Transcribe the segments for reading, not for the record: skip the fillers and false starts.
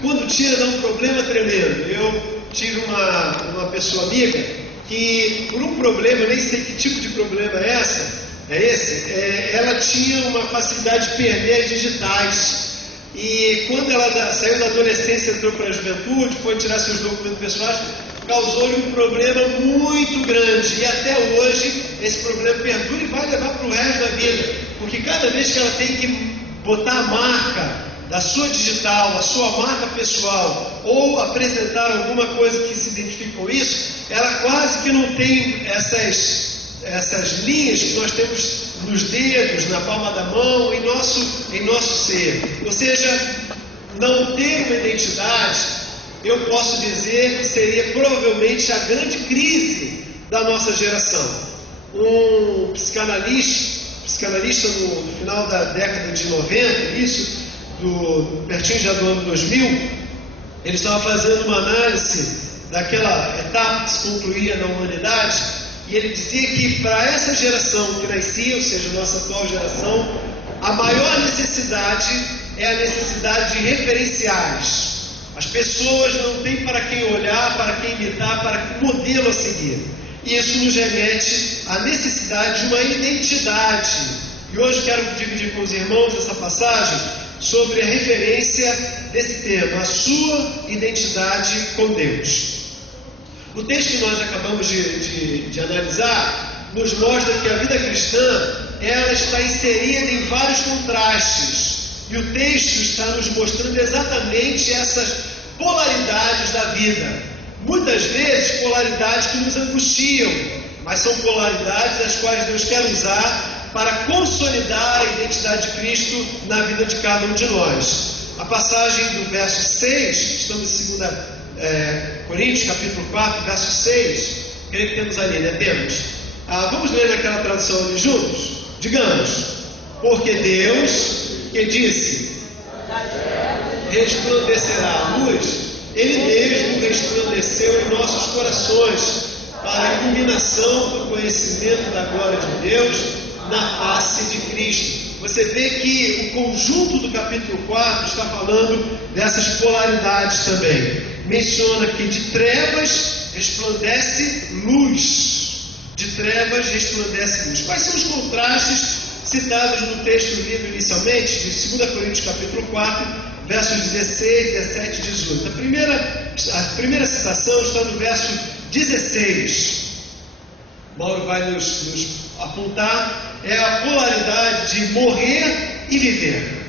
quando tira, dá um problema tremendo. Eu tive uma pessoa amiga que, por um problema, nem sei que tipo de problema é esse, ela tinha uma facilidade de perder as digitais. E quando ela saiu da adolescência, entrou para a juventude, foi tirar seus documentos pessoais, causou-lhe um problema muito grande. E até hoje esse problema perdura e vai levar para o resto da vida. Porque cada vez que ela tem que botar a marca da sua digital, a sua marca pessoal, ou apresentar alguma coisa que se identifique com isso, ela quase que não tem essas linhas que nós temos nos dedos, na palma da mão, em nosso ser. Ou seja, não ter uma identidade, eu posso dizer que seria provavelmente a grande crise da nossa geração. Um psicanalista no final da década de 90, pertinho já do ano 2000, ele estava fazendo uma análise daquela etapa que se concluía na humanidade, e ele dizia que para essa geração que nascia, ou seja, nossa atual geração, a maior necessidade é a necessidade de referenciais. As pessoas não têm para quem olhar, para quem imitar, para que modelo a seguir. E isso nos remete à necessidade de uma identidade. E hoje quero dividir com os irmãos essa passagem sobre a referência desse tema, a sua identidade com Deus. O texto que nós acabamos de analisar nos mostra que a vida cristã, ela está inserida em vários contrastes. E o texto está nos mostrando exatamente essas polaridades da vida. Muitas vezes polaridades que nos angustiam, mas são polaridades das quais Deus quer usar para consolidar a identidade de Cristo na vida de cada um de nós. A passagem do verso 6, estamos em 2 Coríntios, capítulo 4, verso 6, creio que temos ali, né? Temos. Vamos ler naquela tradução ali juntos? Digamos, porque Deus, que disse, resplandecerá a luz, Ele mesmo resplandeceu em nossos corações, para a iluminação do conhecimento da glória de Deus na face de Cristo. Você vê que o conjunto do capítulo 4 está falando dessas polaridades também. Menciona que de trevas resplandece luz. De trevas resplandece luz. Quais são os contrastes citados no texto lido inicialmente, de 2 Coríntios capítulo 4, versos 16, 17 e 18. A primeira citação está no verso 16. Mauro vai nos apontar, é a polaridade de morrer e viver.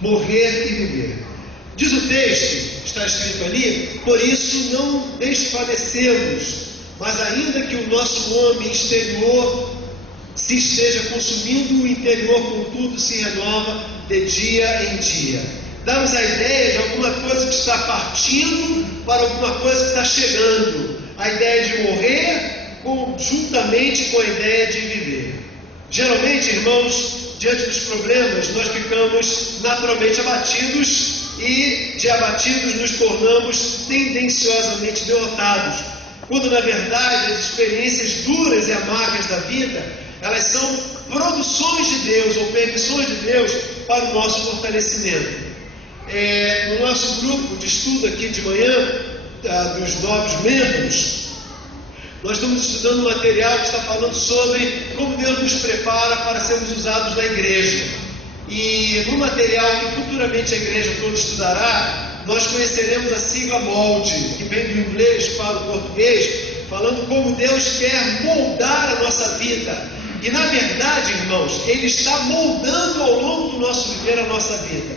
Morrer e viver. Diz o texto, está escrito ali, por isso não desfalecemos, mas ainda que o nosso homem exterior se esteja consumindo, o interior contudo se renova de dia em dia. Dá-nos a ideia de alguma coisa que está partindo para alguma coisa que está chegando. A ideia de morrer conjuntamente com a ideia de viver. Geralmente, irmãos, diante dos problemas, nós ficamos naturalmente abatidos e de abatidos nos tornamos tendenciosamente derrotados, quando na verdade as experiências duras e amargas da vida, elas são produções de Deus ou permissões de Deus para o nosso fortalecimento. No nosso grupo de estudo aqui de manhã, dos novos membros, nós estamos estudando um material que está falando sobre como Deus nos prepara para sermos usados na igreja. E no material que futuramente a igreja toda estudará, nós conheceremos a sigla MOLD, que vem do inglês para o português, falando como Deus quer moldar a nossa vida. E na verdade, irmãos, Ele está moldando ao longo do nosso viver a nossa vida.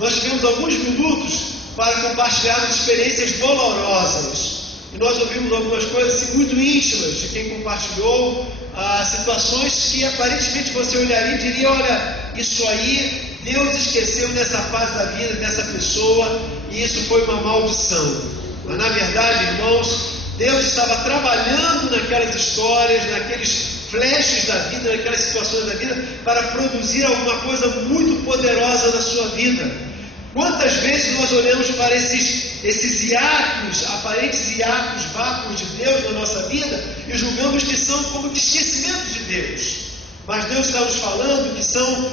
Nós tivemos alguns minutos para compartilhar experiências dolorosas. E nós ouvimos algumas coisas assim, muito íntimas de quem compartilhou situações que aparentemente você olharia e diria, olha, isso aí Deus esqueceu nessa fase da vida dessa pessoa e isso foi uma maldição. Mas na verdade, irmãos, Deus estava trabalhando naquelas histórias, naqueles flashes da vida, naquelas situações da vida, para produzir alguma coisa muito poderosa na sua vida. Quantas vezes nós olhamos para esses hiatos, aparentes hiatos, vácuos de Deus na nossa vida e julgamos que são como de esquecimento de Deus. Mas Deus está nos falando que são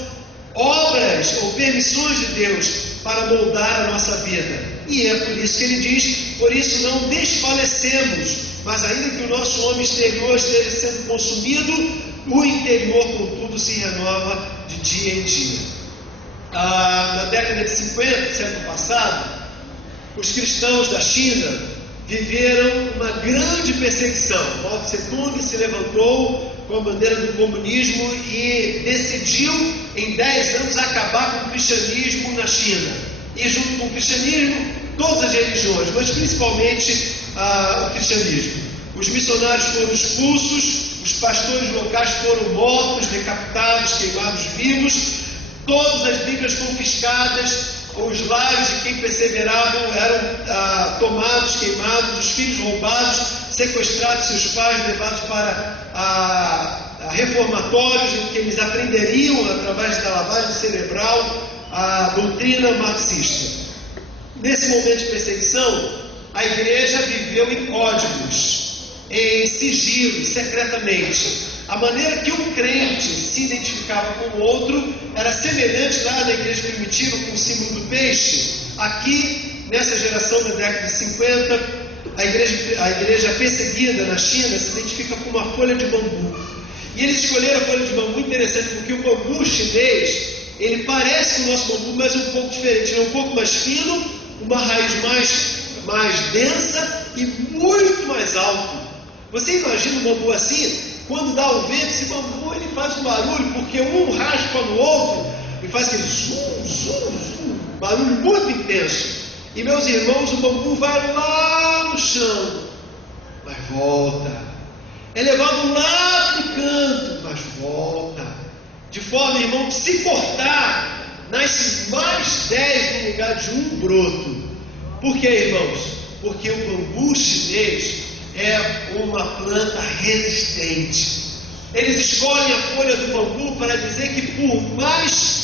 obras ou permissões de Deus para moldar a nossa vida. E é por isso que ele diz: por isso não desfalecemos, mas ainda que o nosso homem exterior esteja sendo consumido, o interior, contudo, se renova de dia em dia. Na década de 50, século passado, os cristãos da China viveram uma grande perseguição. Mao Tse-tung se levantou com a bandeira do comunismo e decidiu, em 10 anos, acabar com o cristianismo na China. E junto com o cristianismo, todas as religiões, mas principalmente o cristianismo. Os missionários foram expulsos, os pastores locais foram mortos, decapitados, queimados vivos, todas as Bíblias confiscadas, os lares de quem perseveravam eram tomados, queimados, os filhos roubados, sequestrados, seus pais levados para reformatórios em que eles aprenderiam, através da lavagem cerebral, a doutrina marxista. Nesse momento de perseguição, a igreja viveu em códigos, em sigilo, secretamente. A maneira que um crente se identificava com o outro era semelhante lá na igreja primitiva com o símbolo do peixe. Aqui, nessa geração da década de 50, a igreja perseguida na China se identifica com uma folha de bambu. E eles escolheram a folha de bambu interessante porque o bambu chinês, ele parece com o nosso bambu, mas um pouco diferente. Ele é um pouco mais fino, uma raiz mais densa e muito mais alto. Você imagina um bambu assim? Quando dá o vento, esse bambu ele faz um barulho, porque um raspa no outro e faz aquele zum, zum, zum, barulho muito intenso. E meus irmãos, o bambu vai lá no chão, mas volta. É levado lá para o canto, mas volta. De forma, irmão, que se cortar, nasce mais 10 no lugar de um broto. Por que, irmãos? Porque o bambu chinês é uma planta resistente. Eles escolhem a folha do bambu para dizer que por mais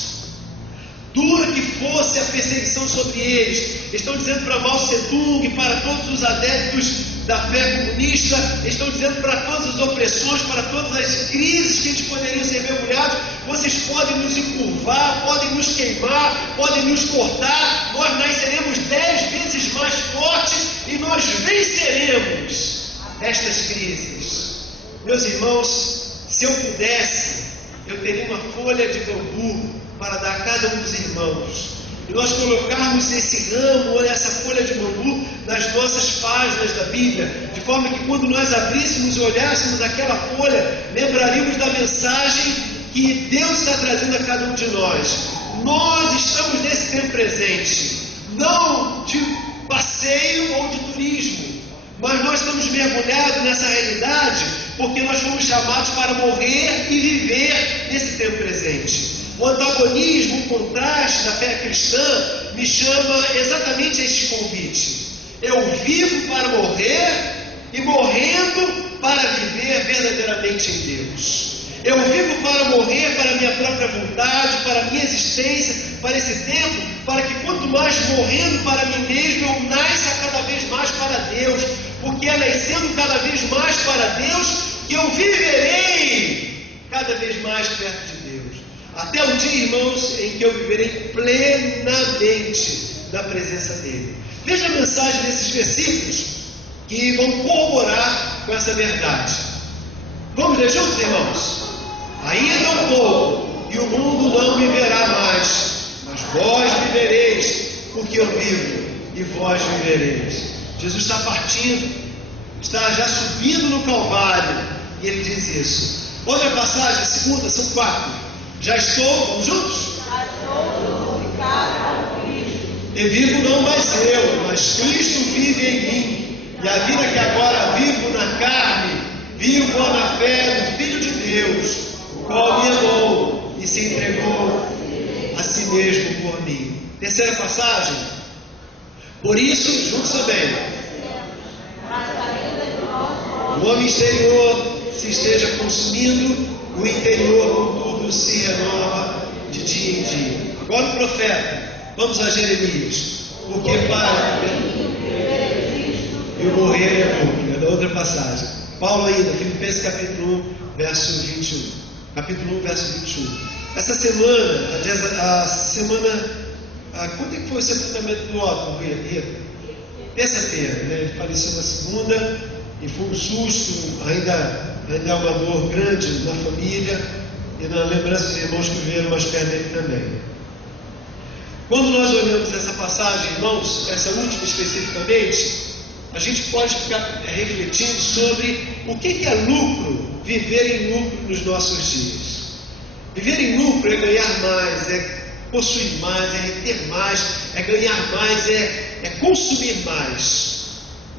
dura que fosse a perseguição sobre eles, estão dizendo para Mao Tse-tung, para todos os adeptos da fé comunista, estão dizendo para todas as opressões, para todas as crises que eles poderiam ser mergulhados: vocês podem nos encurvar, podem nos queimar, podem nos cortar, nós nasceremos 10 vezes mais fortes e nós venceremos estas crises. Meus irmãos, se eu pudesse, eu teria uma folha de bambu para dar a cada um dos irmãos, e nós colocarmos esse ramo ou essa folha de bambu nas nossas páginas da Bíblia, de forma que quando nós abríssemos e olhássemos aquela folha, lembraríamos da mensagem que Deus está trazendo a cada um de nós. Nós estamos nesse tempo presente, não de passeio ou de turismo, mas nós estamos mergulhados nessa realidade porque nós fomos chamados para morrer e viver nesse tempo presente. O antagonismo, o contraste da fé cristã me chama exatamente a este convite. Eu vivo para morrer e morrendo para viver verdadeiramente em Deus. Eu vivo para morrer para a minha própria vontade, para a minha existência, para esse tempo, para que quanto mais morrendo para mim mesmo, eu nasça cada vez mais para Deus, porque é nascendo cada vez mais para Deus que eu viverei cada vez mais perto de Deus. Até o dia, irmãos, em que eu viverei plenamente na presença dEle. Veja a mensagem desses versículos que vão corroborar com essa verdade. Vamos ler juntos, irmãos? Ainda um pouco, e o mundo não me verá mais, mas vós vivereis, porque eu vivo, e vós vivereis. Jesus está partindo, está já subindo no Calvário, e ele diz isso. Outra passagem, a segunda, são 4. Já estou, vamos juntos? Já estou glorificado com Cristo. E vivo não mais eu, mas Cristo vive em mim. E a vida que agora vivo na carne, vivo na fé do Filho de Deus, o qual me amou e se entregou a si mesmo por mim. Terceira passagem. Por isso, juntos também, o homem exterior se esteja consumindo, o interior, contudo, se renova de dia em dia. Agora o profeta, vamos a Jeremias, porque para eu morrer é lucro. É da outra passagem. Paulo ainda, Filipenses capítulo 1, verso 21. Capítulo 1, verso 21. Essa semana, quando é que foi o sepultamento do Otto, Rita? Terça-feira, né? Ele faleceu na segunda e foi um susto, ainda é uma dor grande na família e na lembrança dos irmãos que vieram mais perto dele também. Quando nós olhamos essa passagem, irmãos, essa última especificamente, a gente pode ficar refletindo sobre o que é lucro, viver em lucro nos nossos dias. Viver em lucro é ganhar mais, é possuir mais, é reter mais, é ganhar mais, é consumir mais.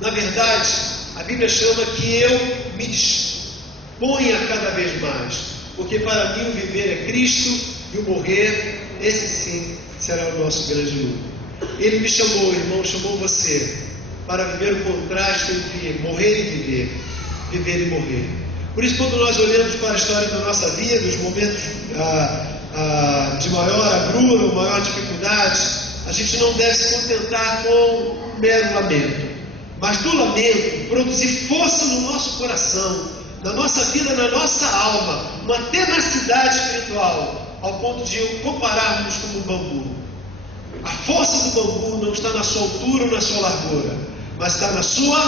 Na verdade, a Bíblia chama que eu me disponha cada vez mais, porque para mim o viver é Cristo e o morrer, esse sim será o nosso grande lucro. Ele me chamou, irmão, chamou você para viver o contraste entre morrer e viver, viver e morrer. Por isso, quando nós olhamos para a história da nossa vida, os momentos de maior agrura ou maior dificuldade, a gente não deve se contentar com um mero lamento, mas do lamento produzir força no nosso coração, na nossa vida, na nossa alma, uma tenacidade espiritual, ao ponto de compararmos com um bambu. A força do bambu não está na sua altura ou na sua largura, mas está na sua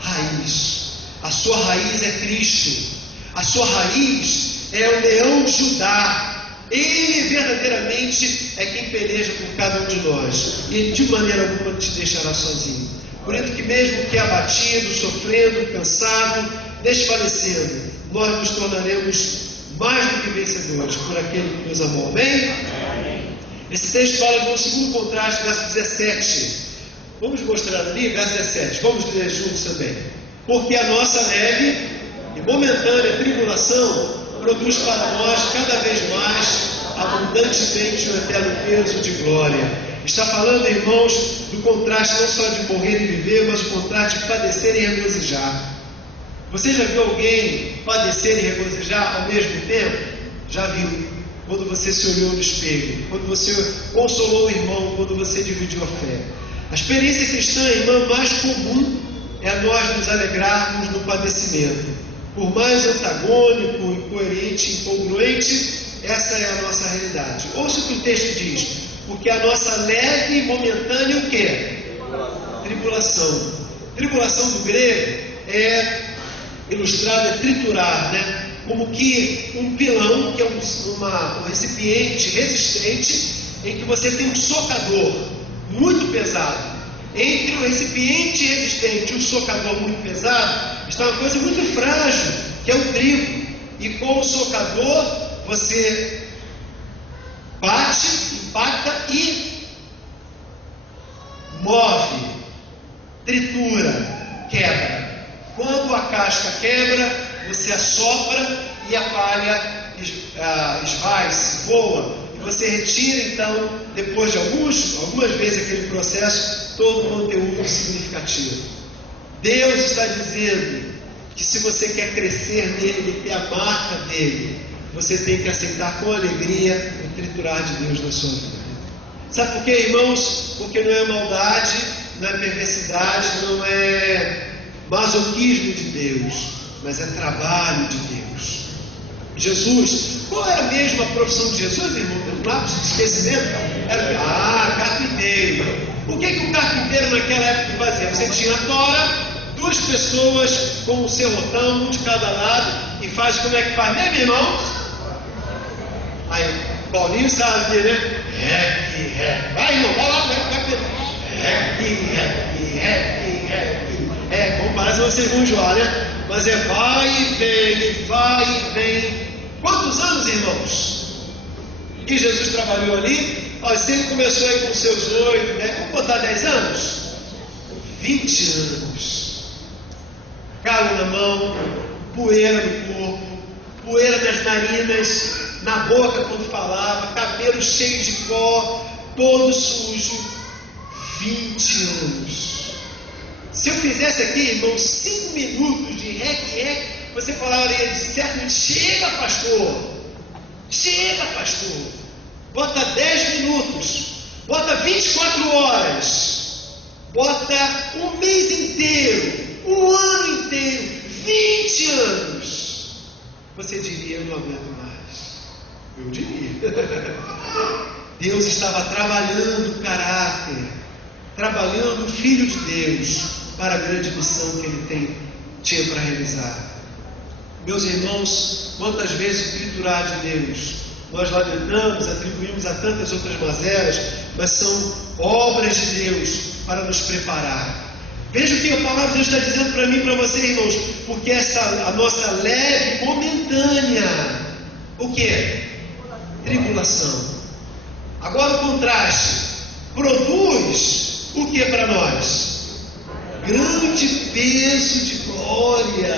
raiz. A sua raiz é Cristo. A sua raiz é o leão de Judá. Ele verdadeiramente é quem peleja por cada um de nós. E de maneira alguma te deixará sozinho. Por isso que mesmo que abatido, sofrendo, cansado, desfalecendo, nós nos tornaremos mais do que vencedores por aquele que nos amou. Amém? Esse texto fala de um segundo contraste, verso 17. Vamos mostrar ali, verso 17. Vamos ler juntos também. Porque a nossa leve e momentânea tribulação produz para nós cada vez mais abundantemente o eterno peso de glória. Está falando, irmãos, do contraste não só de morrer e viver, mas o contraste de padecer e regozijar. Você já viu alguém padecer e regozijar ao mesmo tempo? Já viu. Quando você se olhou no espelho, quando você consolou o irmão, quando você dividiu a fé. A experiência cristã, irmã, mais comum é nós nos alegrarmos no padecimento. Por mais antagônico, incoerente, incongruente, essa é a nossa realidade. Ouça o que o texto diz. Porque a nossa leve e momentânea o quê? Tribulação. Tribulação do grego é ilustrada, é triturar, né? Como que um pilão, que é um recipiente resistente, em que você tem um socador muito pesado. Entre o recipiente resistente e o socador muito pesado, está uma coisa muito frágil, que é o trigo. E com o socador, você bate, impacta e move, tritura, quebra. Quando a casca quebra, você assopra e a palha esvai-se, voa. E você retira, então, depois de algumas vezes aquele processo, todo o conteúdo significativo. Deus está dizendo que se você quer crescer nele, ter a marca dele, você tem que aceitar com alegria o triturar de Deus na sua vida. Sabe por quê, irmãos? Porque não é maldade, não é perversidade, não é masoquismo de Deus, mas é trabalho de Deus. Jesus, qual era mesmo a profissão de Jesus, irmão? Um lápis de esquecimento? Era carpinteiro. O que o carpinteiro naquela época fazia? Você tinha a tora, duas pessoas com o seu botão, um de cada lado, e faz como é que faz, né, meu irmão? Aí, Paulinho sabe, né? Vai, irmão, vai lá, bom, parece vocês vão enjoar, né? Mas é vai e vem. Quantos anos, irmãos? Que Jesus trabalhou ali? Se ele começou aí com seus 8, né? Vamos botar 10 anos? 20 anos. Calo na mão, poeira no corpo, poeira nas narinas, na boca quando falava, cabelo cheio de pó, todo sujo. 20 anos. Se eu fizesse aqui, irmão, 5 minutos de rec, você falaria de certo, chega pastor, bota 10 minutos, bota 24 horas, bota um mês inteiro, um ano inteiro, 20 anos, você diria, eu não aguento mais. Eu diria. Deus estava trabalhando o caráter, trabalhando o Filho de Deus para a grande missão que Ele tinha para realizar. Meus irmãos, quantas vezes o triturar de Deus nós lamentamos, atribuímos a tantas outras mazelas, mas são obras de Deus para nos preparar. Veja o que a palavra de Deus está dizendo para mim e para você, irmãos, porque a nossa leve, momentânea, o que? Tribulação. Agora o contraste, produz o que para nós? Grande peso de glória.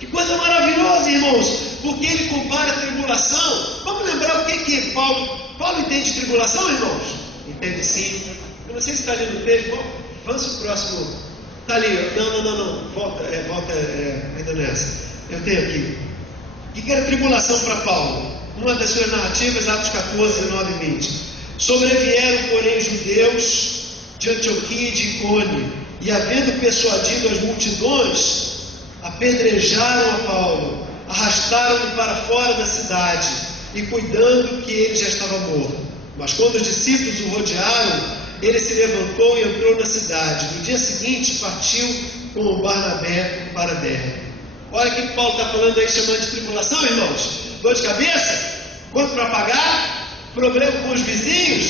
Que coisa maravilhosa, irmãos, porque ele compara a tribulação. Vamos lembrar o que Paulo entende de tribulação, irmãos? Entende sim. Eu não sei se está ali no texto. Vamos para o próximo. Está ali. Não. Volta, ainda não é essa. Eu tenho aqui. O que era tribulação para Paulo? Uma das suas narrativas, Atos 14, 19 e 20. Sobrevieram, porém, judeus de Antioquia e de Icônio, e havendo persuadido as multidões, apedrejaram a Paulo, arrastaram-no para fora da cidade, e cuidando que ele já estava morto. Mas quando os discípulos o rodearam, ele se levantou e entrou na cidade. No dia seguinte partiu com o Barnabé para Derbe. Olha o que Paulo está falando aí, chamando de tribulação, irmãos. Dor de cabeça, quanto para pagar, problema com os vizinhos,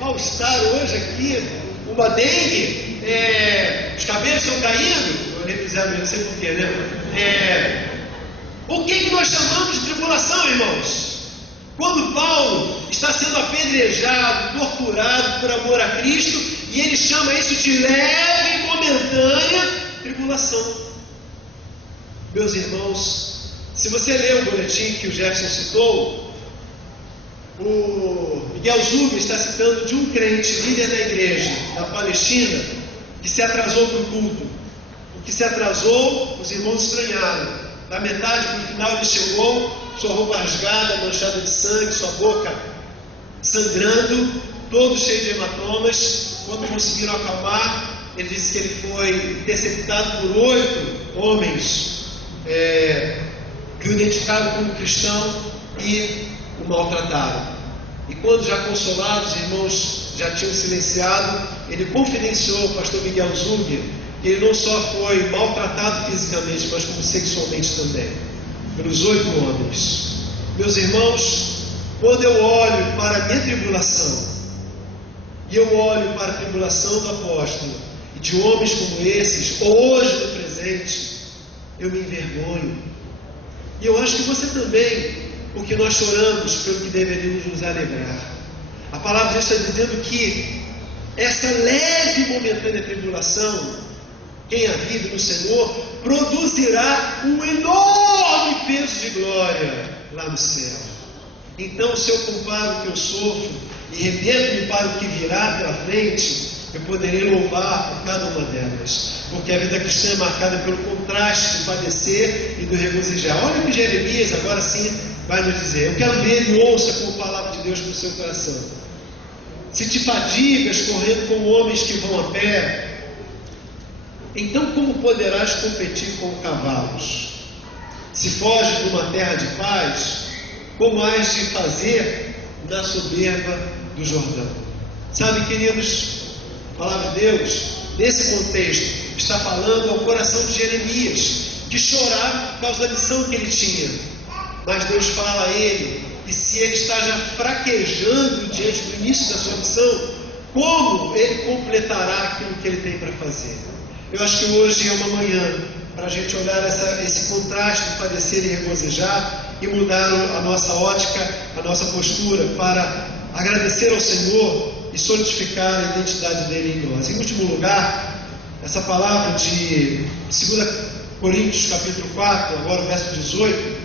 mal-estar hoje aqui, uma dengue, os cabelos estão caindo. Eu nem fizeram, não sei porquê, né? O que nós chamamos de tribulação, irmãos? Quando Paulo está sendo apedrejado, torturado por amor a Cristo, e ele chama isso de leve e momentânea tribulação. Meus irmãos, se você ler o boletim que o Jefferson citou, o Miguel Zuber está citando de um crente, líder da igreja da Palestina, que se atrasou para o culto. O que se atrasou, os irmãos estranharam. Da metade para o final ele chegou, sua roupa rasgada, manchada de sangue, sua boca sangrando, todo cheio de hematomas. Quando conseguiram acalmar, ele disse que ele foi interceptado por 8 homens que o identificaram como cristão e o maltrataram. E quando já consolados, os irmãos já tinham silenciado, ele confidenciou ao pastor Miguel Zuber que ele não só foi maltratado fisicamente, mas como sexualmente também, pelos 8 homens. Meus irmãos, quando eu olho para a minha tribulação, e eu olho para a tribulação do apóstolo, e de homens como esses, hoje no presente, eu me envergonho. E eu acho que você também, porque nós choramos pelo que deveríamos nos alegrar. A palavra de Deus está dizendo que essa leve e momentânea tribulação, quem a vive no Senhor, produzirá um enorme peso de glória lá no céu. Então, se eu comparo o que eu sofro e remendo-me para o que virá pela frente, eu poderei louvar por cada uma delas, porque a vida cristã é marcada pelo contraste do padecer e do regozijar. Olha o que Jeremias agora sim vai nos dizer. Eu quero ver e ouça como palavra de Deus para o seu coração. Se te fadigas correndo como homens que vão a pé, então como poderás competir com cavalos? Se foges de uma terra de paz, como has de fazer na soberba do Jordão? Sabe, queridos, a palavra de Deus, nesse contexto, está falando ao coração de Jeremias, que chorava por causa da missão que ele tinha. Mas Deus fala a ele, e se ele está já fraquejando diante do início da sua missão, como ele completará aquilo que ele tem para fazer? Eu acho que hoje é uma manhã para a gente olhar esse contraste de padecer e regozijar e mudar a nossa ótica, a nossa postura para agradecer ao Senhor e solidificar a identidade dele em nós. Em último lugar, essa palavra de 2 Coríntios capítulo 4, agora o verso 18,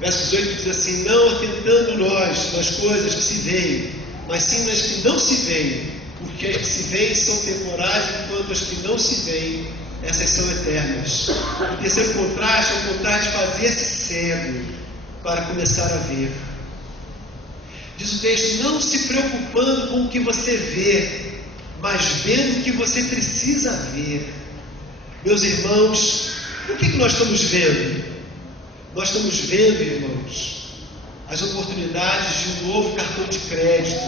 verso 18 diz assim: não atentando nós nas coisas que se veem, mas sim nas que não se veem, porque as que se veem são temporais, enquanto as que não se veem, essas são eternas. O terceiro contraste é o contraste de fazer-se cego para começar a ver. Diz o texto: não se preocupando com o que você vê, mas vendo o que você precisa ver. Meus irmãos, o que nós estamos vendo? Nós estamos vendo, irmãos, as oportunidades de um novo cartão de crédito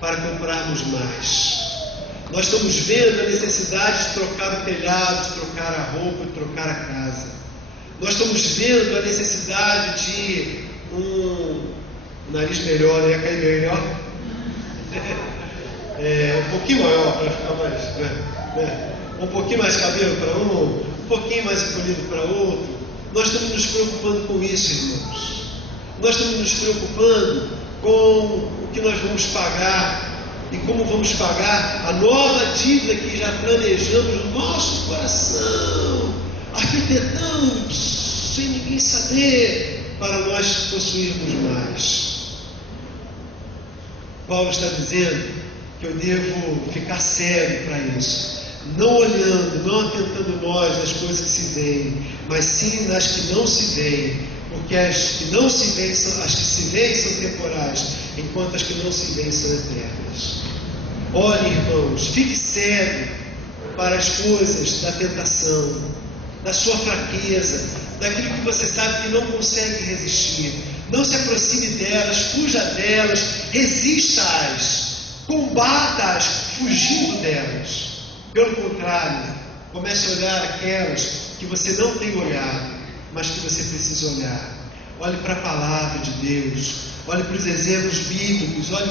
para comprarmos mais. Nós estamos vendo a necessidade de trocar o telhado, de trocar a roupa, de trocar a casa. Nós estamos vendo a necessidade de um nariz melhor, ia cair melhor, um pouquinho maior para ficar mais, um pouquinho mais cabelo para um pouquinho mais encolhido para outro. Nós estamos nos preocupando com isso, irmãos. Nós estamos nos preocupando com o que nós vamos pagar e como vamos pagar a nova dívida que já planejamos no nosso coração, arquitetando sem ninguém saber, para nós possuirmos mais. Paulo está dizendo que eu devo ficar sério para isso, não olhando, não atentando nós nas coisas que se veem, mas sim nas que não se veem, porque as que não se veem são, as que se veem são temporais, enquanto as que não se veem são eternas. Olhe, irmãos, fique sério para as coisas da tentação, da sua fraqueza, daquilo que você sabe que não consegue resistir. Não se aproxime delas, fuja delas, resista-as, combata-as, fugindo delas. Pelo contrário, comece a olhar aquelas que você não tem olhado, mas que você precisa olhar. Olhe para a palavra de Deus, olhe para os exemplos bíblicos, olhe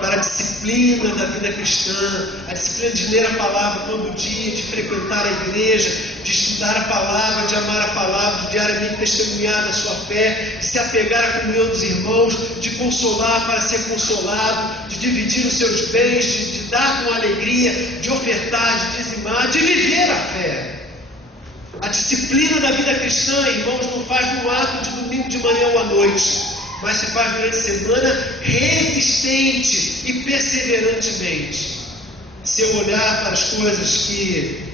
para a disciplina da vida cristã, a disciplina de ler a palavra todo dia, de frequentar a igreja, de estudar a palavra, de amar a palavra, de diariamente testemunhar da sua fé, de se apegar à comunhão dos irmãos, de consolar para ser consolado, de dividir os seus bens, de dar com alegria, de ofertar, de dizimar, de viver a fé. A disciplina da vida cristã, irmãos, não faz no ato de domingo de manhã ou à noite, mas se faz durante a semana resistente e perseverantemente. Se eu olhar para as coisas que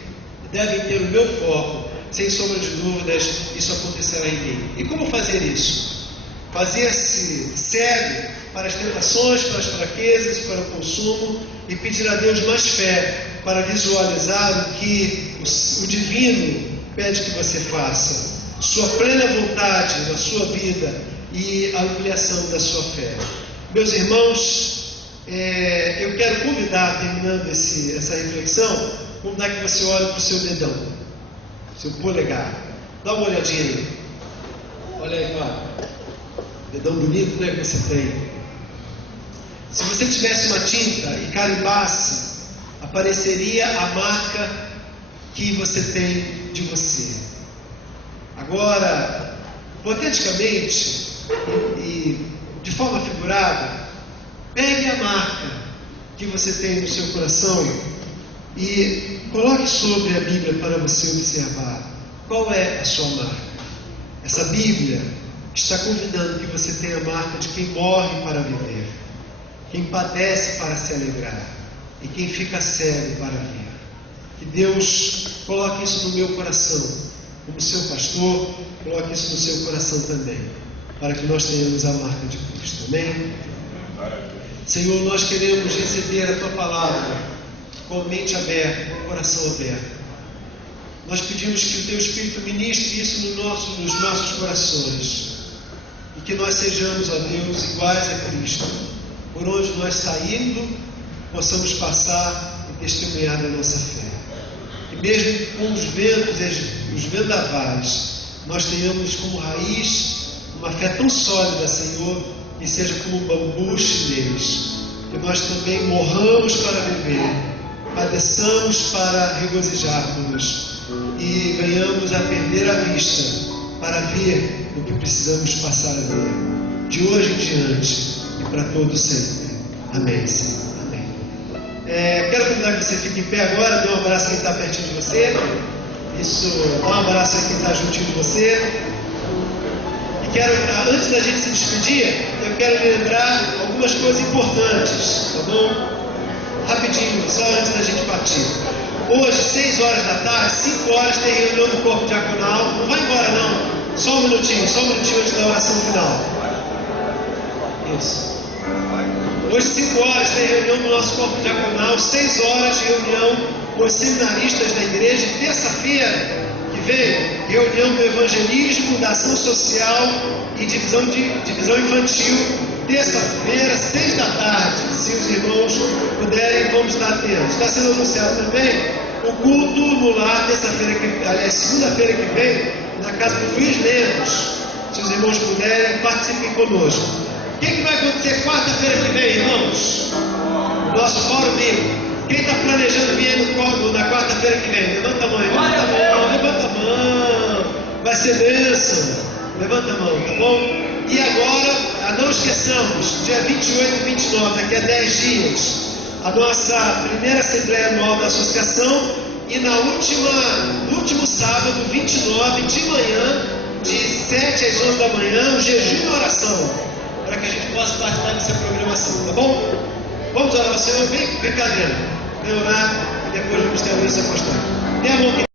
devem ter o meu foco, sem sombra de dúvidas, isso acontecerá em mim. E como fazer isso? Fazer-se cego para as tentações, para as fraquezas, para o consumo, e pedir a Deus mais fé para visualizar o que o divino pede que você faça, sua plena vontade na sua vida e a ampliação da sua fé. Meus irmãos, eu quero convidar, terminando essa reflexão, convidar que você olhe para o seu dedão, seu polegar. Dá uma olhadinha aí. Olha aí, Fábio. Dedão bonito, né, que você tem. Se você tivesse uma tinta e carimbasse, apareceria a marca que você tem de você. Agora, hipoteticamente e de forma figurada, pegue a marca que você tem no seu coração e coloque sobre a Bíblia para você observar qual é a sua marca. Essa Bíblia está convidando que você tenha a marca de quem morre para viver, quem padece para se alegrar e quem fica cego para ver. Que Deus coloque isso no meu coração, como seu pastor, coloque isso no seu coração também, para que nós tenhamos a marca de Cristo. Amém? Senhor, nós queremos receber a Tua palavra com a mente aberta, com o coração aberto. Nós pedimos que o Teu Espírito ministre isso nos nossos corações, e que nós sejamos, ó Deus, iguais a Cristo, por onde nós saindo, possamos passar e testemunhar da nossa fé. Que mesmo com os ventos e os vendavais, nós tenhamos como raiz uma fé tão sólida, Senhor, que seja como um bambu chinês. Que nós também morramos para viver, padeçamos para regozijarmos e venhamos a perder a vista para ver o que precisamos passar a ver, de hoje em diante e para todo sempre. Amém, Senhor. Quero convidar que você fique em pé agora, dê um abraço a quem está pertinho de você. Isso, dá um abraço a quem está juntinho de você. E quero, antes da gente se despedir, eu quero lembrar algumas coisas importantes, tá bom? Rapidinho, só antes da gente partir. Hoje, 6 horas da tarde, 5 horas, tem reunião do corpo diaconal. Não vai embora não, só um minutinho antes da oração final. Isso. Hoje, 5 horas, tem reunião do nosso corpo diaconal, 6 horas de reunião com os seminaristas da igreja. Terça-feira que vem, reunião do evangelismo, da ação social e divisão infantil, terça-feira, 6 da tarde. Se os irmãos puderem, vamos estar atentos. Está sendo anunciado também o culto no lar, segunda-feira que vem, na casa do Luiz Lemos. Se os irmãos puderem, participem conosco. O que vai acontecer quarta-feira que vem, irmãos? Nosso fórum bíblico. Quem está planejando vir na quarta-feira que vem? Levanta a mão, levanta a mão, levanta a mão. Vai ser bênção. Levanta a mão, tá bom? E agora, não esqueçamos, dia 28 e 29, daqui a 10 dias, a nossa primeira Assembleia Anual da Associação. E no último sábado, 29 de manhã, de 7 às 11 da manhã, o jejum e oração, para que a gente possa participar dessa programação, tá bom? Vamos orar ao Senhor, brincadeira. Vem orar e depois vamos ter a missa apostólica.